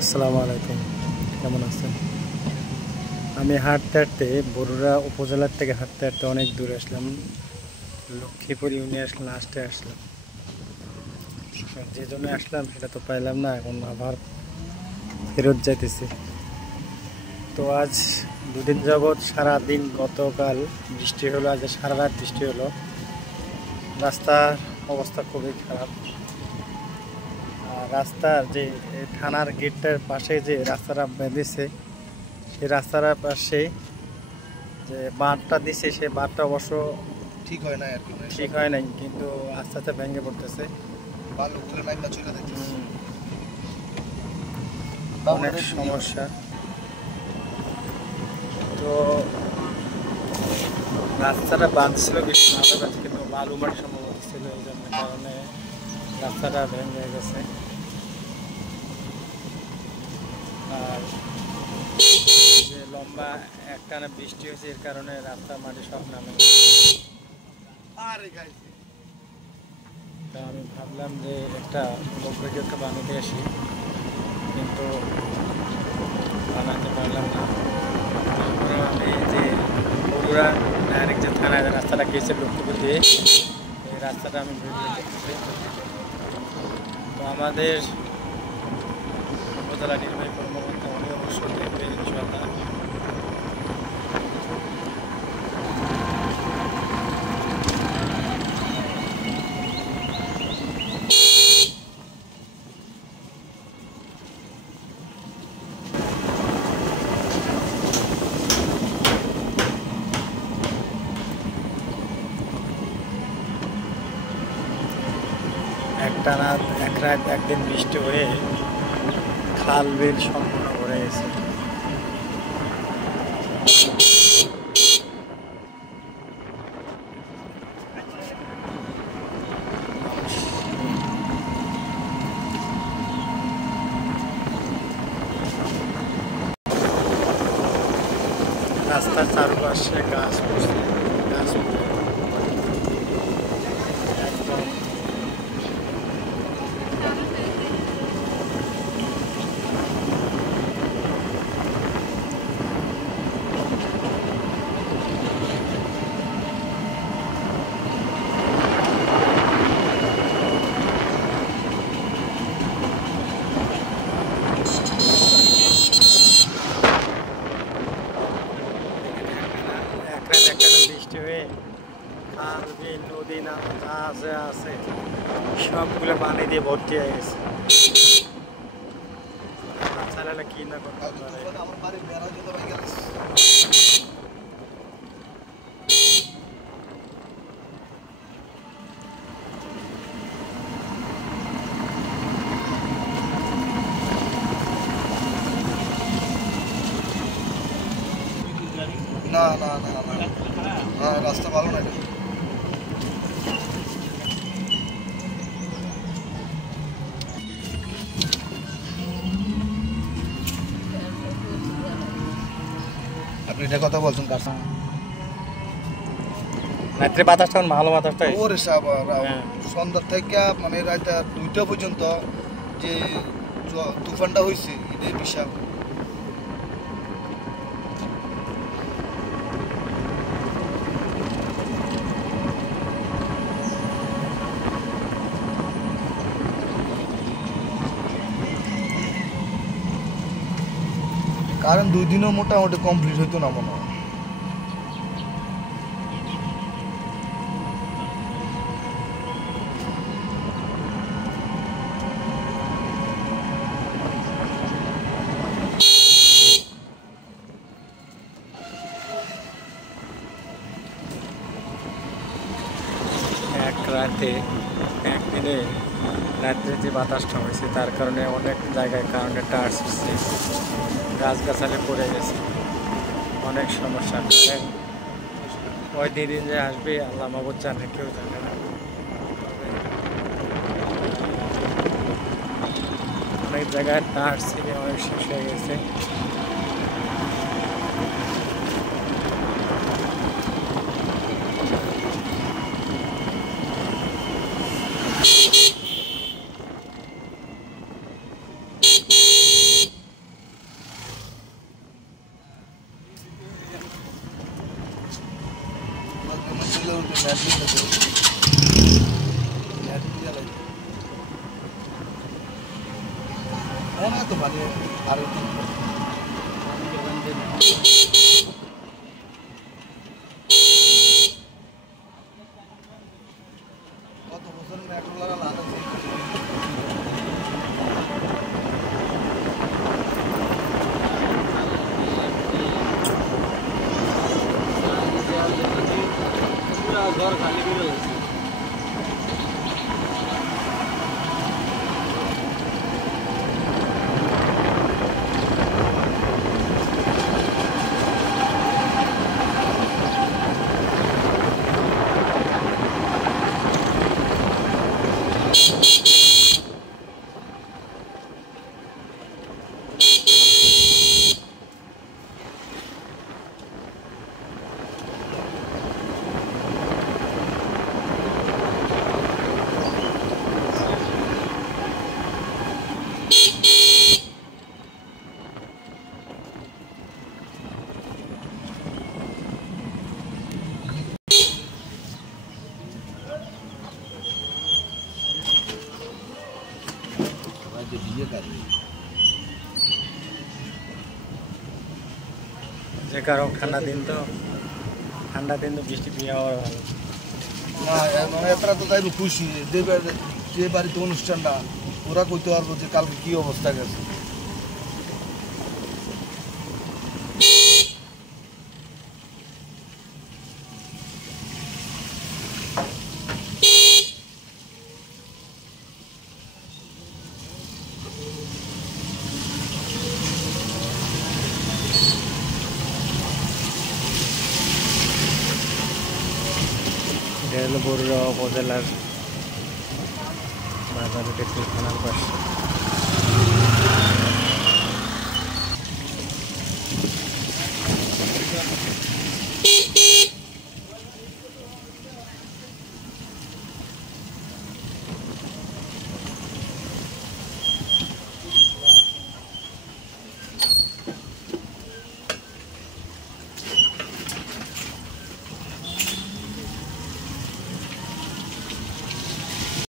আসসালামু আলাইকুম, কেমন আছেন? আমি হাঁটতে হাঁটতে বরুড়া উপজেলার থেকে হাঁটতে হাঁটতে অনেক দূরে আসলাম। লক্ষ্মীপুর ইউনিয়ন লাস্টে আসলাম। যে জন্য আসলাম সেটা তো পাইলাম না, এখন আবার ফেরত যাইতেছি। তো আজ দুদিন যাবৎ সারাদিন, গতকাল বৃষ্টি হলো, আজ সারা রাত বৃষ্টি হলো। রাস্তার অবস্থা খুবই খারাপ। রাস্তার যে থানার গেটটার পাশে যে রাস্তাটা বেঁধেছে, সেই রাস্তার পাশে যে বাঁধটা দিছে, সেই বাঁধটা অবশ্য ঠিক হয় না আর কি, ঠিক হয় নাই, কিন্তু আস্তে আস্তে ভেঙে পড়তেছে। অনেক সমস্যা। তো রাস্তাটা বাঁধছিল বেশি ভালো কাছে, কিন্তু বালু মাটি সম্ভবত ছিল, এই জন্য কারণে রাস্তাটা ভেঙে গেছে। আর যে লম্বা একটানা বৃষ্টি হয়েছে, এর কারণে রাস্তার মাটি সব নামে। তা আমি ভাবলাম যে একটা ব্লগ ভিডিওকে বানাতে আসি, কিন্তু বানাতে পারলাম না। তারপরে আমি যে বগুড়া ডাইরেক্ট যে থানায় রাস্তাটা গিয়েছে লক্ষ্মীপুর দিয়ে, এই রাস্তাটা আমি ভিডিও দেখতেছি। তো আমাদের উপজেলা নির্বাহী কর্মকর্তা উনি অবশ্যই দেখবে ইনশাআল্লাহ। একটানা এক রাত একদিন বৃষ্টি হয়ে খাল বিল সম্পূর্ণ ভরে গেছে। রাস্তার চারপাশে গাছ পড়ছে, গাছ একদম একটানা বৃষ্টি হয়ে খাল বিল নদী নালা যা আছে সবগুলো পানি দিয়ে ভর্তি হয়ে গেছে। চালালে কি না করতে পারে। না না না না, হ্যাঁ রাস্তা ভালো না। আপনি এটা কথা বলছেন রাত্রে বাতাসটা ভালো, বাতাসটা ওরে সন্ধ্যার থেকে মানে রাত 2টা পর্যন্ত যে তুফানটা হয়েছে, এটাই বিশাল। কারণ 2 দিনও মোটামুটি কমপ্লিট হইতো না মনে হয়। এক রাতে একদিনে রাত্রে যে বাতাসটা হয়েছে, তার কারণে অনেক জায়গায় কারেন্টের টাওয়ার আসছে, গাছগাছালি পড়ে গেছে, অনেক সমস্যা। ওই দিন যে আসবে আল্লাহ মাহবুব জানে, কেউ জানে না। অনেক জায়গায় টাওয়ার ছিঁড়ে অনেক শেষ হয়ে গেছে। অনেক তো মানে আরো কত বছর মেট্রোলারা লাগাচ্ছে ঘর খালি করে গেছে যে কারণ ঠান্ডা দিন তো বৃষ্টি দিয়ে হওয়ার ভালো না মানে এতটা তো তাই খুশি যে বাড়িতে অনুষ্ঠানটা ওরা কইতে পারবো যে কালকে কি অবস্থা গেছে এটা হলো বরুড়া উপজেলার বাজারে থানার পাশে